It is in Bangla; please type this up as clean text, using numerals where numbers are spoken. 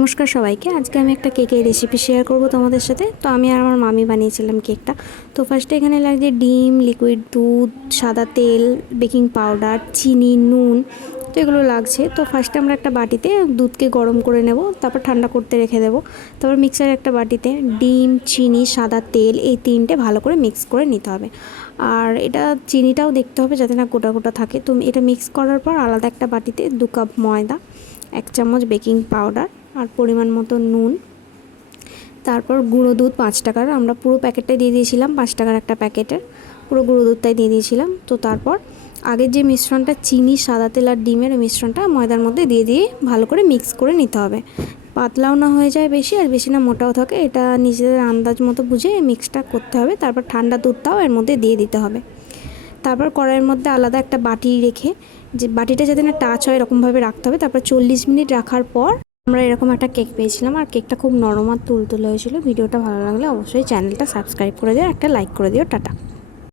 নমস্কার সবাইকে। আজকে আমি একটা কেকের রেসিপি শেয়ার করব তোমাদের সাথে। তো আমি আর আমার মামি বানিয়েছিলাম কেকটা। তো ফার্স্টে এখানে লাগছে ডিম, লিকুইড দুধ, সাদা তেল, বেকিং পাউডার, চিনি, নুন। তো এগুলো লাগছে। তো ফার্স্টে আমরা একটা বাটিতে দুধকে গরম করে নেব, তারপর ঠান্ডা করতে রেখে দেবো। তারপর মিক্সারের একটা বাটিতে ডিম, চিনি, সাদা তেল এই তিনটে ভালো করে মিক্স করে নিতে হবে। আর এটা চিনিটাও দেখতে হবে যাতে না গোটা গোটা থাকে। তো এটা মিক্স করার পর আলাদা একটা বাটিতে 2 কাপ ময়দা, 1 চামচ বেকিং পাউডার আর পরিমাণ মতো নুন, তারপর গুঁড়ো দুধ 5 টাকার, আমরা পুরো প্যাকেটটাই দিয়ে দিয়েছিলাম, 5 টাকার একটা প্যাকেটের পুরো গুঁড়ো দুধটাই দিয়ে দিয়েছিলাম। তো তারপর আগের যে মিশ্রণটা চিনি, সাদা তেল আর ডিমের মিশ্রণটা ময়দার মধ্যে দিয়ে ভালো করে মিক্স করে নিতে হবে। পাতলাও না হয়ে যায় বেশি, আর বেশি না মোটাও থাকে, এটা নিজেদের আন্দাজ মতো বুঝে মিক্সটা করতে হবে। তারপর ঠান্ডা দুধটাও এর মধ্যে দিয়ে দিতে হবে। তারপর কড়াইয়ের মধ্যে আলাদা একটা বাটি রেখে, যে বাটিটা যাতে না টাচ হয় এরকমভাবে রাখতে হবে। তারপর 40 মিনিট রাখার পর আমরা এরকম একটা কেক পেয়েছিলাম, আর কেকটা খুব নরম আর তুলতুলে হয়েছিল। ভিডিওটা ভালো লাগলে অবশ্যই চ্যানেলটা সাবস্ক্রাইব করে দিও, একটা লাইক করে দিও। টাটা।